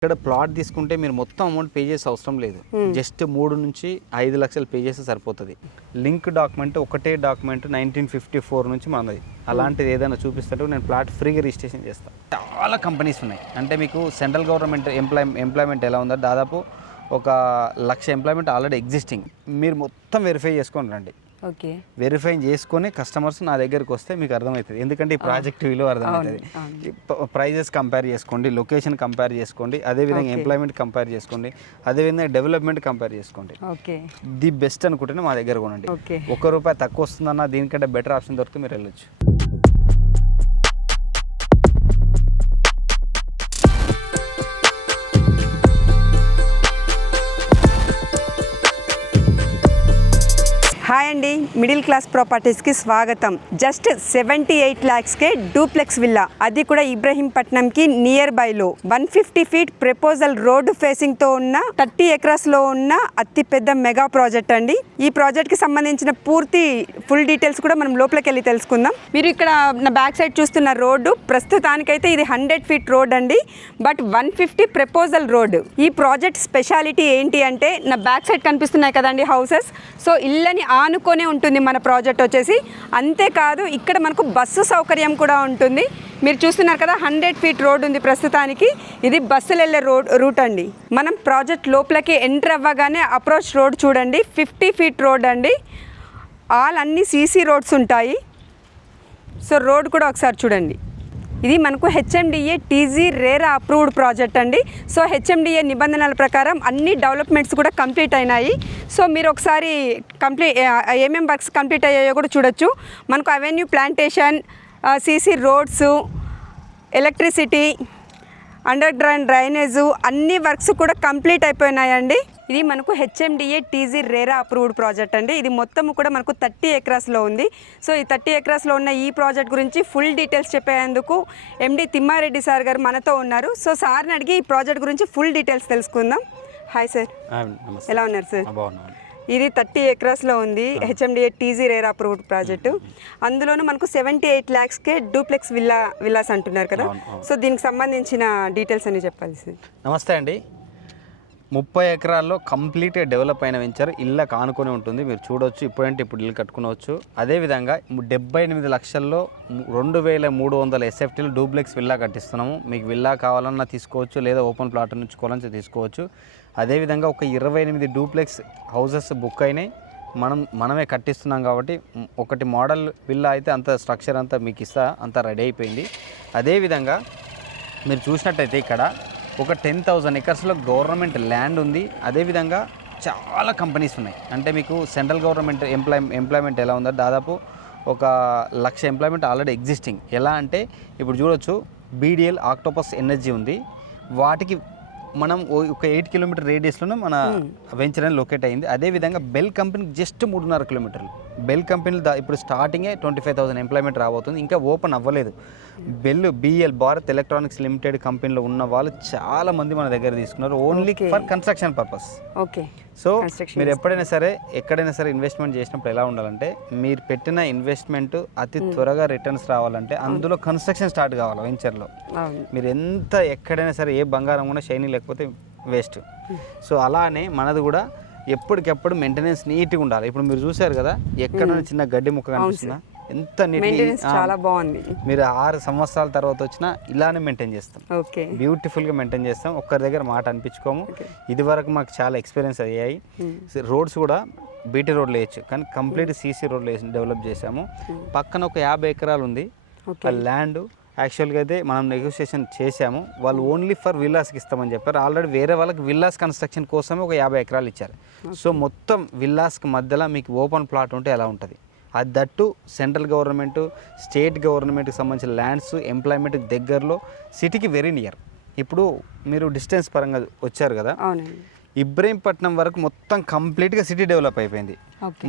ఇక్కడ ప్లాట్ తీసుకుంటే మీరు మొత్తం అమౌంట్ పే చేసే అవసరం లేదు. జస్ట్ 3 నుంచి 5 లక్షలు పే చేస్తే సరిపోతుంది. లింక్ డాక్యుమెంట్ ఒకటే డాక్యుమెంట్ 1954 నుంచి మనది. అలాంటిది ఏదైనా చూపిస్తుంటే నేను ప్లాట్ ఫ్రీగా రిజిస్ట్రేషన్ చేస్తాను. చాలా కంపెనీస్ ఉన్నాయి. అంటే మీకు సెంట్రల్ గవర్నమెంట్ ఎంప్లాయ్మెంట్ ఎలా ఉందో దాదాపు 1,00,000 ఎంప్లాయ్మెంట్ ఆల్రెడీ ఎగ్జిస్టింగ్. మీరు మొత్తం వెరిఫై చేసుకొని రండి. ఓకే, వెరిఫై చేసుకొని కస్టమర్స్ నా దగ్గరికి వస్తే మీకు అర్థమవుతుంది. ఎందుకంటే ఈ ప్రాజెక్ట్ విలువ అర్థమవుతుంది. ప్రైజెస్ కంపేర్ చేసుకోండి, లొకేషన్ కంపేర్ చేసుకోండి, అదేవిధంగా ఎంప్లాయ్మెంట్ కంపేర్ చేసుకోండి, అదేవిధంగా డెవలప్మెంట్ కంపేర్ చేసుకోండి. ది బెస్ట్ అనుకుంటేనే మా దగ్గర కొనండి. ₹1 తక్కువ వస్తుందన్న దీనికంటే బెటర్ ఆప్షన్ దొరికితే మీరు వెళ్ళొచ్చు. హాయ్ అండి, మిడిల్ క్లాస్ ప్రాపర్టీస్కి స్వాగతం. జస్ట్ 78 lakhsకే డూప్లెక్స్ విల్లా, అది కూడా ఇబ్రహీంపట్నంకి నియర్ బైలో 150 feet ప్రపోజల్ రోడ్డు ఫేసింగ్తో ఉన్న 30 acresలో ఉన్న అతిపెద్ద మెగా ప్రాజెక్ట్ అండి. ఈ ప్రాజెక్ట్కి సంబంధించిన పూర్తి ఫుల్ డీటెయిల్స్ కూడా మనం లోపలికి వెళ్ళి తెలుసుకుందాం. మీరు ఇక్కడ నా బ్యాక్ సైడ్ చూస్తున్న రోడ్డు ప్రస్తుతానికైతే ఇది 100 feet రోడ్ అండి, బట్ 150 ప్రపోజల్ రోడ్డు. ఈ ప్రాజెక్ట్ స్పెషాలిటీ ఏంటి అంటే నా బ్యాక్ సైడ్ కనిపిస్తున్నాయి కదండి హౌసెస్. సో ఇళ్ళని ఆనుకొనే ఉంటుంది మన ప్రాజెక్ట్ వచ్చేసి. అంతేకాదు ఇక్కడ మనకు బస్సు సౌకర్యం కూడా ఉంటుంది. మీరు చూస్తున్నారు కదా 100 feet రోడ్ ఉంది ప్రస్తుతానికి. ఇది బస్సులు వెళ్ళే రూట్ అండి. మనం ప్రాజెక్ట్ లోపలికి ఎంటర్ అవ్వగానే అప్రోచ్ రోడ్ చూడండి, 50 feet రోడ్ అండి. అన్ని సీసీ రోడ్స్ ఉంటాయి. సో రోడ్ కూడా ఒకసారి చూడండి. ఇది మనకు HMDA TG RERA approved project అండి. సో హెచ్ఎండిఏ నిబంధనల ప్రకారం అన్ని డెవలప్మెంట్స్ కూడా కంప్లీట్ అయినాయి. సో మీరు ఒకసారి ఏమేం వర్క్స్ కంప్లీట్ అయ్యాయో కూడా చూడొచ్చు. మనకు avenue plantation, CC roads, electricity, under ground drainage అన్ని వర్క్స్ కూడా కంప్లీట్ అయిపోయినాయండి. ఇది మనకు HMDA TG RERA approved project అండి. ఇది మొత్తం కూడా మనకు 30 acresలో ఉంది. సో ఈ 30 acresలో ఉన్న ఈ ప్రాజెక్ట్ గురించి ఫుల్ డీటెయిల్స్ చెప్పేందుకు ఎండి తిమ్మారెడ్డి సార్ గారు మనతో ఉన్నారు. సో సార్ని అడిగి ఈ ప్రాజెక్ట్ గురించి ఫుల్ డీటెయిల్స్ తెలుసుకుందాం. హాయ్ సార్, ఎలా ఉన్నారు సార్? ఇది 30 acresలో ఉంది, HMDA TG RERA approved project. అందులోనూ మనకు 78 lakhsకే డూప్లెక్స్ విల్లాస్ అంటున్నారు కదా. సో దీనికి సంబంధించిన డీటెయిల్స్ అని చెప్పాలి సార్. నమస్తే అండి. 30 ఎకరాల్లో కంప్లీట్గా డెవలప్ అయిన వెంచర్ ఇళ్ళ కానుకొని ఉంటుంది. మీరు చూడవచ్చు, ఇప్పుడంటే ఇప్పుడు ఇల్లు కట్టుకునవచ్చు. అదేవిధంగా 78 లక్షల్లో 2,300 SFTలు డూప్లెక్స్ విల్లా కట్టిస్తున్నాము. మీకు విల్లా కావాలన్నా తీసుకోవచ్చు, లేదా ఓపెన్ ప్లాట్ నుంచుకోవాలని తీసుకోవచ్చు. అదేవిధంగా ఒక 28 డూప్లెక్స్ హౌసెస్ బుక్ అయినాయి. మనమే కట్టిస్తున్నాం కాబట్టి ఒకటి మోడల్ విల్లా అయితే అంత స్ట్రక్చర్ అంతా మీకు అంతా రెడీ అయిపోయింది. అదేవిధంగా మీరు చూసినట్టయితే ఇక్కడ ఒక 10,000 acresలో గవర్నమెంట్ ల్యాండ్ ఉంది. అదేవిధంగా చాలా కంపెనీస్ ఉన్నాయి. అంటే మీకు సెంట్రల్ గవర్నమెంట్ ఎంప్లాయ్మెంట్ ఎలా ఉందో దాదాపు 1,00,000 ఎంప్లాయ్మెంట్ ఆల్రెడీ ఎగ్జిస్టింగ్. ఎలా అంటే ఇప్పుడు చూడొచ్చు, బీడీఎల్, ఆక్టోపస్ ఎనర్జీ ఉంది. వాటికి మనం ఒక 8 kilometer రేడియస్లోనే మన వెంచర్ అని లొకేట్ అయింది. అదేవిధంగా బెల్ కంపెనీకి జస్ట్ 3.5 kilometers. బెల్ కంపెనీలు ఇప్పుడు స్టార్టింగే 25,000 ఎంప్లాయ్మెంట్ రాబోతుంది. ఇంకా ఓపెన్ అవ్వలేదు. BEL భారత్ ఎలక్ట్రానిక్స్ లిమిటెడ్ కంపెనీలో ఉన్న వాళ్ళు చాలా మంది మన దగ్గర తీసుకున్నారు, only for construction purpose. Okay. So మీరు ఎక్కడైనా సరే ఇన్వెస్ట్మెంట్ చేసినప్పుడు ఎలా ఉండాలంటే, మీరు పెట్టిన ఇన్వెస్ట్మెంట్ అతి త్వరగా రిటర్న్స్ రావాలంటే అందులో కన్స్ట్రక్షన్ స్టార్ట్ కావాలి. వెంచర్లో మీరు ఎక్కడైనా సరే ఏ బంగారం కూడా షైనింగ్ లేకపోతే వేస్ట్. సో అలానే మనది కూడా ఎప్పటికెప్పుడు మెయింటెనెన్స్ నీట్గా ఉండాలి. ఇప్పుడు మీరు చూసారు కదా, ఎక్కడ చిన్న గడ్డి ముక్క కనిపిస్తుందా, ఎంత నీట్గా, చాలా బాగుంది. మీరు 6 సంవత్సరాల తర్వాత వచ్చినా ఇలానే మెయింటైన్ చేస్తాం. బ్యూటిఫుల్గా మెయింటైన్ చేస్తాం. ఒక్కరి దగ్గర మాట అనిపించుకోము. ఇది వరకు మాకు చాలా ఎక్స్పీరియన్స్ అయ్యాయి. రోడ్స్ కూడా బీటీ రోడ్లు వేయచ్చు, కానీ కంప్లీట్ సీసీ రోడ్లు డెవలప్ చేసాము. పక్కన ఒక 50 ఎకరాలు ఉంది ఆ ల్యాండ్. యాక్చువల్గా అయితే మనం నెగోషియేషన్ చేసాము. వాళ్ళు ఓన్లీ ఫర్ విల్లాస్కి ఇస్తామని చెప్పారు. ఆల్రెడీ వేరే వాళ్ళకి విల్లాస్ కన్స్ట్రక్షన్ కోసమే ఒక 50 ఎకరాలు ఇచ్చారు. సో మొత్తం విల్లాస్కి మధ్యలో మీకు ఓపెన్ ప్లాట్ ఉంటే ఎలా ఉంటుంది. అది దట్టు సెంట్రల్ గవర్నమెంట్, స్టేట్ గవర్నమెంట్కి సంబంధించిన ల్యాండ్స్, ఎంప్లాయ్మెంట్ దగ్గరలో, సిటీకి వెరీ నియర్. ఇప్పుడు మీరు డిస్టెన్స్ పరంగా వచ్చారు కదా, ఇబ్రహీంపట్నం వరకు మొత్తం కంప్లీట్గా సిటీ డెవలప్ అయిపోయింది.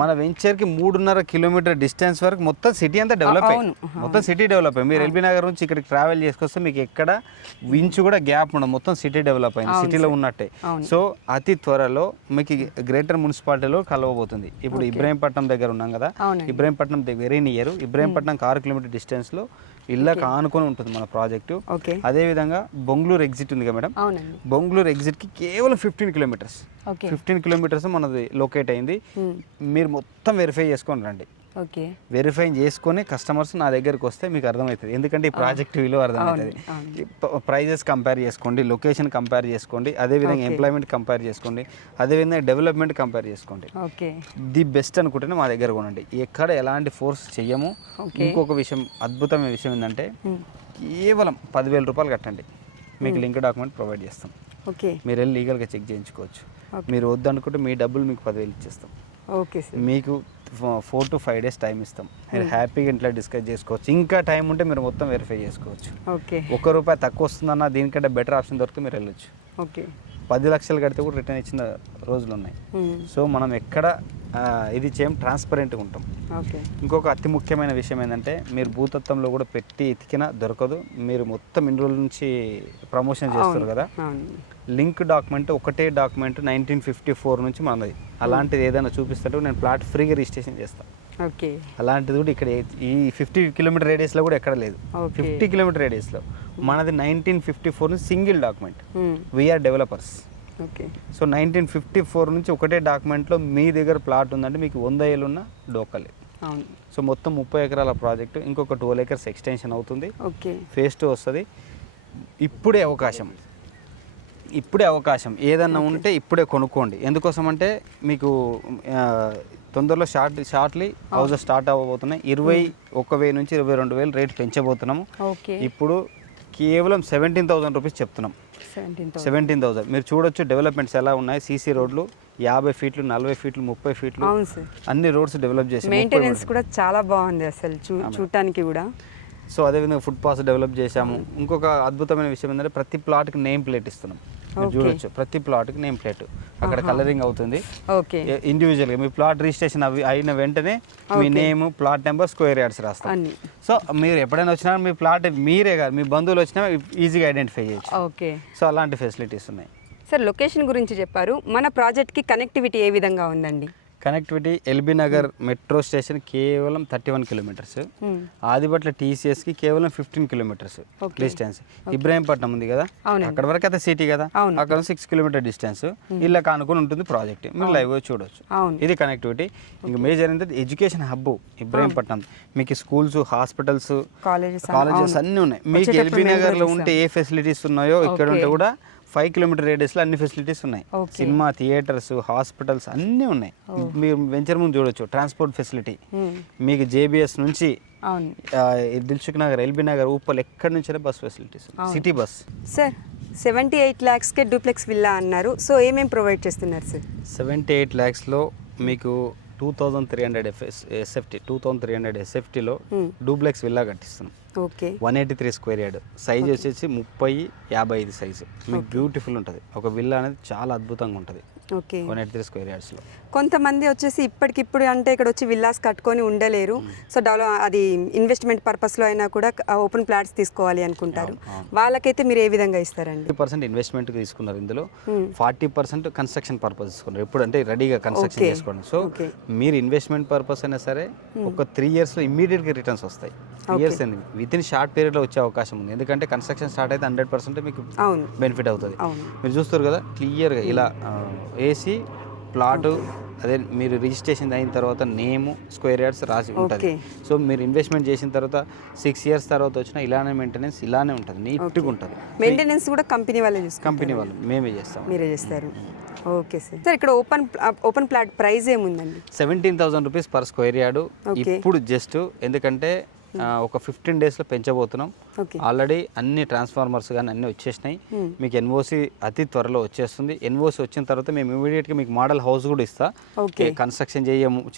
మన వెంచర్కి 3.5 kilometer డిస్టెన్స్ వరకు మొత్తం సిటీ అంతా డెవలప్ అయింది. మొత్తం సిటీ డెవలప్ అయింది. మీరు ఎల్బీ నగర్ నుంచి ఇక్కడికి ట్రావెల్ చేసుకొస్తే మీకు ఎక్కడ ఇంచు కూడా గ్యాప్ ఉండదు. మొత్తం సిటీ డెవలప్ అయింది, సిటీలో ఉన్నట్టే. సో అతి త్వరలో మీకు గ్రేటర్ మున్సిపాలిటీలో కలవబోతుంది. ఇప్పుడు ఇబ్రహీంపట్నం దగ్గర ఉన్నాం కదా, ఇబ్రహీంపట్నం వెరీ నియర్. ఇబ్రహీంపట్నంకి 6 kilometer డిస్టెన్స్లో ఇళ్ళకి ఆనుకొని ఉంటుంది మన ప్రాజెక్టు. ఓకే. అదేవిధంగా బొంగళూరు ఎగ్జిట్ ఉంది కదా మేడం, అవునండి. బొంగళూరు ఎగ్జిట్కి కేవలం 15 కిలోమీటర్స్, ఓకే. 15 కిలోమీటర్స్ మనది లొకేట్ అయింది. మీరు మొత్తం వెరిఫై చేసుకొని రండి. ఓకే. వెరిఫై చేసుకొని కస్టమర్స్ నా దగ్గరికి వస్తే మీకు అర్థమవుతుంది, ఎందుకంటే ఈ ప్రాజెక్ట్ విలువ అర్థమవుతుంది. ప్రైజెస్ కంపేర్ చేసుకోండి, లొకేషన్ కంపేర్ చేసుకోండి, అదేవిధంగా ఎంప్లాయ్మెంట్ కంపేర్ చేసుకోండి, అదేవిధంగా డెవలప్మెంట్ కంపేర్ చేసుకోండి. ఓకే. ది బెస్ట్ అనుకుంటేనే మా దగ్గర కొనండి. ఎక్కడ ఎలాంటి ఫోర్స్ చెయ్యము. ఇంకొక విషయం, అద్భుతమైన విషయం ఏంటంటే కేవలం 10,000 రూపాయలు కట్టండి, మీకు లింక్ డాక్యుమెంట్ ప్రొవైడ్ చేస్తాం. ఓకే. మీరు వెళ్ళి లీగల్గా చెక్ చేయించుకోవచ్చు. మీరు వద్దనుకుంటే మీ డబ్బులు మీకు 10,000 ఇచ్చేస్తాం. Okay sir. మీకు 4 to 5 days టైం ఇస్తాం. మీరు హ్యాపీగా ఇంట్లో డిస్కస్ చేసుకోవచ్చు. ఇంకా టైం ఉంటే మీరు మొత్తం వెరిఫై చేసుకోవచ్చు. ఓకే. ₹1 తక్కువ వస్తుందన్న దీనికంటే బెటర్ ఆప్షన్ దొరికితే మీరు వెళ్ళొచ్చు. ఓకే. 10 లక్షలు కడితే కూడా రిటర్న్ ఇచ్చిన రోజులు ఉన్నాయి. సో మనం ఎక్కడ ఇది చేయం, ట్రాన్స్పరెంట్గా ఉంటాం. ఓకే. ఇంకొక అతి ముఖ్యమైన విషయం ఏంటంటే మీరు భూతత్వంలో కూడా పెట్టి ఎతికినా దొరకదు. మీరు మొత్తం ఇన్ని రోజుల నుంచి ప్రమోషన్ చేస్తారు కదా, లింక్ డాక్యుమెంట్ ఒకటే డాక్యుమెంట్ 1954 నుంచి మనది. అలాంటిది ఏదైనా చూపిస్తుంటే నేను ప్లాట్ ఫ్రీగా రిజిస్ట్రేషన్ చేస్తాను. ఓకే. అలాంటిది కూడా ఇక్కడ ఈ 50 కిలోమీటర్ రేడియస్లో కూడా ఎక్కడ లేదు. 50 కిలోమీటర్ రేడియస్లో మనది 1954 నుంచి single document. We are developers. Okay. So 1954 నుంచి ఒకటే డాక్యుమెంట్లో మీ దగ్గర ప్లాట్ ఉందంటే మీకు 100 ఏళ్ళు ఉన్న డోకలేదు. అవును. సో మొత్తం 30 ఎకరాల ప్రాజెక్టు, ఇంకొక 12 acres ఎక్స్టెన్షన్ అవుతుంది. ఓకే. ఫేజ్ 2 వస్తుంది. ఇప్పుడే అవకాశం ఏదన్నా ఉంటే ఇప్పుడే కొనుక్కోండి. ఎందుకోసం అంటే మీకు తొందరలో షార్ట్లీ హౌసెస్ స్టార్ట్ అవ్వబోతున్నాయి. 21,000 నుంచి 22,000 రేట్ పెంచబోతున్నాము. ఇప్పుడు కేవలం 17,000 రూపీస్ చెప్తున్నాం. 17,000. మీరు చూడొచ్చు డెవలప్మెంట్స్ ఎలా ఉన్నాయి. సీసీ రోడ్లు 50 ఫీట్లు, 40 ఫీట్లు, 30 ఫీట్లు అన్ని రోడ్స్ డెవలప్ చేసి, మెయింటెనెన్స్ కూడా చాలా బాగుంది అసలు చూడటానికి కూడా. సో అదేవిధంగా ఫుట్ పాస్ డెవలప్ చేశాము. ఇంకొక అద్భుతమైన విషయం ఏంటంటే ప్రతి ప్లాట్కి నేమ్ ప్లేట్ ఇస్తున్నాం. మీరు చూడొచ్చు ప్రతి ప్లాట్కి నేమ్ ప్లేట్ అక్కడ కలరింగ్ అవుతుంది. ఇండివిజువల్గా మీ ప్లాట్ రిజిస్ట్రేషన్ అయిన వెంటనే మీ name, plot number, square yards రాస్తాం. సో మీరు ఎప్పుడైనా వచ్చినా మీ ప్లాట్ మీరే కాదు మీ బంధువులు వచ్చినా ఈజీగా ఐడెంటిఫై చేయొచ్చు. ఓకే. సో అలాంటి ఫెసిలిటీస్ ఉన్నాయి. సార్ లొకేషన్ గురించి చెప్పారు, మన ప్రాజెక్ట్కి కనెక్టివిటీ ఏ విధంగా ఉందండి? Connectivity LB Nagar metro station కేవలం 31 కిలోమీటర్స్, ఆదిబట్ల టీసీఎస్కి కేవలం 15 కిలోమీటర్స్ డిస్టెన్స్. ఇబ్రాహీంపట్నం ఉంది కదా, అక్కడ వరకు అయితే సిటీ కదా, అక్కడ 6 కిలోమీటర్ డిస్టెన్స్. ఇలా కానుకొని ఉంటుంది ప్రాజెక్ట్, మీరు లైవ్ చూడొచ్చు. ఇది కనెక్టివిటీ. ఇంకా మేజర్ ఏంటంటే ఎడ్యుకేషన్ హబ్ ఇబ్రాహీంపట్నం. మీకు స్కూల్స్, హాస్పిటల్స్, కాలేజెస్ అన్నీ ఉన్నాయి. మీకు ఎల్బీ నగర్లో ఉంటే ఏ ఫెసిలిటీస్ ఉన్నాయో ఇక్కడ ఉంటే కూడా 5 కిలోమీటర్ రేడియస్లో అన్ని ఫెసిలిటీస్ ఉన్నాయి. సినిమా థియేటర్స్, హాస్పిటల్స్ అన్నీ ఉన్నాయి. మీరు వెంచర్ ముందు చూడొచ్చు ట్రాన్స్పోర్ట్ ఫెసిలిటీ. మీకు జేబీఎస్ నుంచి దిల్సుఖ్ నగర్, ఎల్బీ నగర్, ఉప్పల్ ఎక్కడి నుంచైనా bus facilities, city bus. Sir 78 lakhsకే డూప్లెక్స్ విల్లా అన్నారు. సో ఏమేమి ప్రొవైడ్ చేస్తున్నారు సార్? 78 lakhsలో మీకు 2,300 ఎస్ఎఫ్టీ, 2,300 ఎస్ఎఫ్టీలో డూప్లెక్స్ విల్లా కట్టిస్తున్నాం. ఓకే. 183 స్క్వేర్ యార్డ్, సైజ్ వచ్చేసి 30-55 సైజు. మీకు బ్యూటిఫుల్ ఉంటుంది. ఒక విల్లా అనేది చాలా అద్భుతంగా ఉంటుంది. ఓకే. 183 స్క్వేర్ యార్డ్స్లో. కొంతమంది వచ్చేసి ఇప్పటికిప్పుడు అంటే ఇక్కడ వచ్చి విల్లాస్ కట్టుకొని ఉండలేరు. సో అది ఇన్వెస్ట్మెంట్ పర్పస్లో అయినా కూడా ఓపెన్ ప్లాట్స్ తీసుకోవాలి అనుకుంటారు. వాళ్ళకైతే మీరు ఏ విధంగా ఇస్తారండి? 50% ఇన్వెస్ట్మెంట్ తీసుకున్నారు. ఇందులో 40% కన్స్ట్రక్షన్ పర్పస్ తీసుకున్నారు. ఎప్పుడు అంటే రెడీగా కన్స్ట్రక్షన్ చేసుకోండి. సో మీరు ఇన్వెస్ట్మెంట్ పర్పస్ అయినా సరే ఒక 3 yearsలో ఇమ్మీడియట్గా రిటర్న్స్ వస్తాయి. 3 years విత్ ఇన్ షార్ట్ పీరియడ్లో వచ్చే అవకాశం ఉంది. ఎందుకంటే కన్స్ట్రక్షన్ స్టార్ట్ అయితే 100% మీకు బెనిఫిట్ అవుతుంది. మీరు చూస్తారు కదా క్లియర్గా ఇలా ఏసీ ప్లాటు, అదే మీరు రిజిస్ట్రేషన్ అయిన తర్వాత నేము, స్క్వేర్ యార్డ్స్ రాసి ఉంటుంది. సో మీరు ఇన్వెస్ట్మెంట్ చేసిన తర్వాత 6 years తర్వాత వచ్చినా ఇలానే మెయింటెనెన్స్ ఇలానే ఉంటుంది, నీట్గా ఉంటుంది. మెయింటెనెన్స్ కూడా కంపెనీ వాళ్ళే చూస్తారు? కంపెనీ వాళ్ళు, మేమే చేస్తాం. మీరే చేస్తారు. Okay sir. సార్ ఇక్కడ ఓపెన్ ప్లాట్ ప్రైస్ ఏముందండి? 17,000 రూపీస్ పర్ స్క్వేర్ యార్డు. ఇప్పుడు జస్ట్ ఎందుకంటే ఒక 15 daysలో పెంచబోతున్నాం. ఆల్రెడీ అన్ని ట్రాన్స్ఫార్మర్స్ కానీ అన్నీ వచ్చేసినాయి. మీకు ఎన్ఓసి అతి త్వరలో వచ్చేస్తుంది. ఎన్ఓసి వచ్చిన తర్వాత మేము ఇమీడియట్గా మీకు మోడల్ హౌస్ కూడా ఇస్తా. కన్స్ట్రక్షన్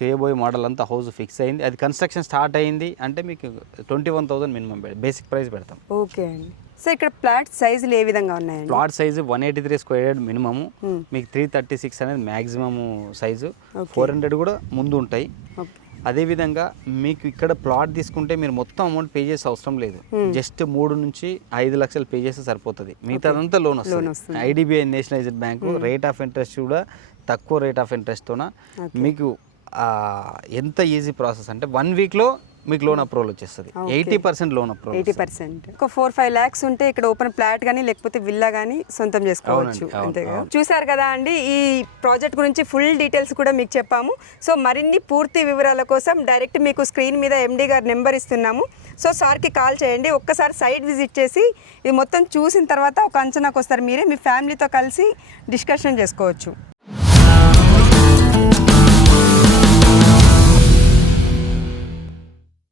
చేయబోయే మోడల్ అంతా హౌస్ ఫిక్స్ అయింది. అది కన్స్ట్రక్షన్ స్టార్ట్ అయింది అంటే మీకు 21,000 మినిమం బేసిక్ ప్రైస్ పెడతాం. ఓకే అండి. సో ఇక్కడ ప్లాట్ సైజులు ఏ విధంగా ఉన్నాయండి? Plot size 183 square yard minimum, మీకు 336 అనేది మ్యాక్సిమము సైజు. 400 కూడా ముందు ఉంటాయి. అదేవిధంగా మీకు ఇక్కడ ప్లాట్ తీసుకుంటే మీరు మొత్తం అమౌంట్ పే చేసే అవసరం లేదు. జస్ట్ 3 నుంచి 5 లక్షలు పే చేస్తే సరిపోతుంది. మిగతాదంతా లోన్ వస్తుంది. IDBI nationalised bank rate of interest కూడా తక్కువ రేట్ ఆఫ్ ఇంట్రెస్ట్తోన మీకు ఎంత ఈజీ ప్రాసెస్ అంటే 1 weekలో మీకు లోన్ అప్రూవల్ వచ్చేస్తుంది. 80% లోన్ అప్రూవల్. 80%. ఒక 4-5 lakhs ఉంటే ఇక్కడ ఓపెన్ ఫ్లాట్ కానీ లేకపోతే విల్లా కానీ సొంతం చేసుకోవచ్చు. అంతేగా. చూసారు కదా అండి, ఈ ప్రాజెక్ట్ గురించి ఫుల్ డీటెయిల్స్ కూడా మీకు చెప్పాము. సో మరిన్ని పూర్తి వివరాల కోసం డైరెక్ట్ మీకు స్క్రీన్ మీద ఎండి గారి నెంబర్ ఇస్తున్నాము. సో సార్కి కాల్ చేయండి. ఒక్కసారి సైట్ విజిట్ చేసి ఇది మొత్తం చూసిన తర్వాత ఒక అంచనాకు వస్తారు. మీరే మీ ఫ్యామిలీతో కలిసి డిస్కషన్ చేసుకోవచ్చు.